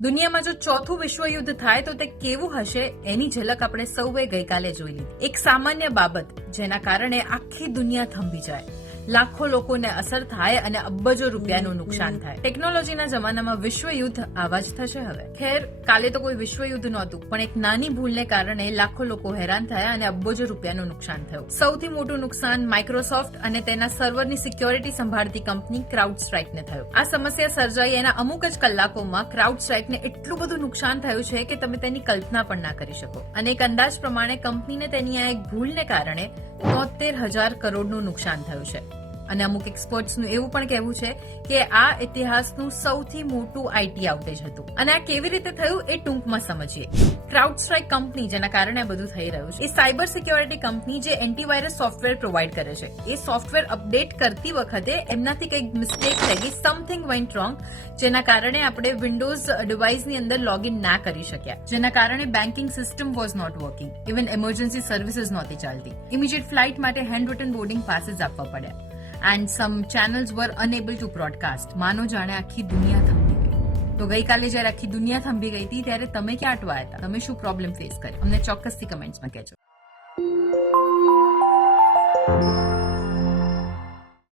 દુનિયામાં જો ચોથું વિશ્વયુદ્ધ થાય તો તે કેવું હશે એની ઝલક આપણે સૌએ ગઈકાલે જોઈ લીધી. એક સામાન્ય બાબત જેના કારણે આખી દુનિયા થંભી જાય, લાખો લોકોને અસર થાય અને અબજો રૂપિયાનું નુકસાન થાય. ટેકનોલોજીના જમાનામાં વિશ્વયુદ્ધ આવા જ થશે હવે. ખેર, કાલે તો કોઈ વિશ્વયુદ્ધ નહોતું, પણ એક નાની ભૂલને કારણે લાખો લોકો હેરાન થયા અને અબજો રૂપિયાનું નુકસાન થયું. સૌથી મોટું નુકસાન માઇક્રોસોફ્ટ અને તેના સર્વરની સિક્યોરિટી સંભાળતી કંપની ક્રાઉડસ્ટ્રાઇકને થયું. આ સમસ્યા સર્જાઈ એના અમુક જ કલાકોમાં ક્રાઉડસ્ટ્રાઇકને એટલું બધું નુકસાન થયું છે કે તમે તેની કલ્પના પણ ના કરી શકો. અને એક અંદાજ પ્રમાણે કંપનીને તેની આ એક ભૂલને કારણે 73,000 કરોડનું નુકસાન થયું છે. અને અમુક એક્સપર્ટ્સનું એવું પણ કહેવું છે કે આ ઇતિહાસનું સૌથી મોટું આઈટી આઉટેજ હતું. અને આ કેવી રીતે થયું એ ટૂંકમાં સમજીએ. ક્રાઉડસ્ટ્રાઇક કંપની જેના કારણે આ બધું થઈ રહ્યું છે એ સાયબર સિક્યોરિટી કંપની જે એન્ટીવાયરસ સોફ્ટવેર પ્રોવાઈડ કરે છે. એ સોફ્ટવેર અપડેટ કરતી વખતે એમનાથી કંઈક મિસ્ટેક થઈ ગઈ, સમથિંગ વેન્ટ રોંગ, જેના કારણે આપણે વિન્ડોઝ ડિવાઇસની અંદર લોગિન ના કરી શક્યા, જેના કારણે banking system was not working, even emergency services નહોતી ચાલતી. ઇમિડિયેટ ફ્લાઇટ માટે હેન્ડ રિટન બોર્ડિંગ પાસીસ આપવા પડ્યા. And some channels were unable to broadcast. માનો જાણે આખી દુનિયા થંભી ગઈ. તો ગઈકાલે જયારે આખી દુનિયા થંભી ગઈ હતી ત્યારે તમે ક્યાં અટવાયા હતા? તમે શું પ્રોબ્લેમ ફેસ કર્યો? અમને ચોક્કસથી કમેન્ટ્સમાં કહેજો.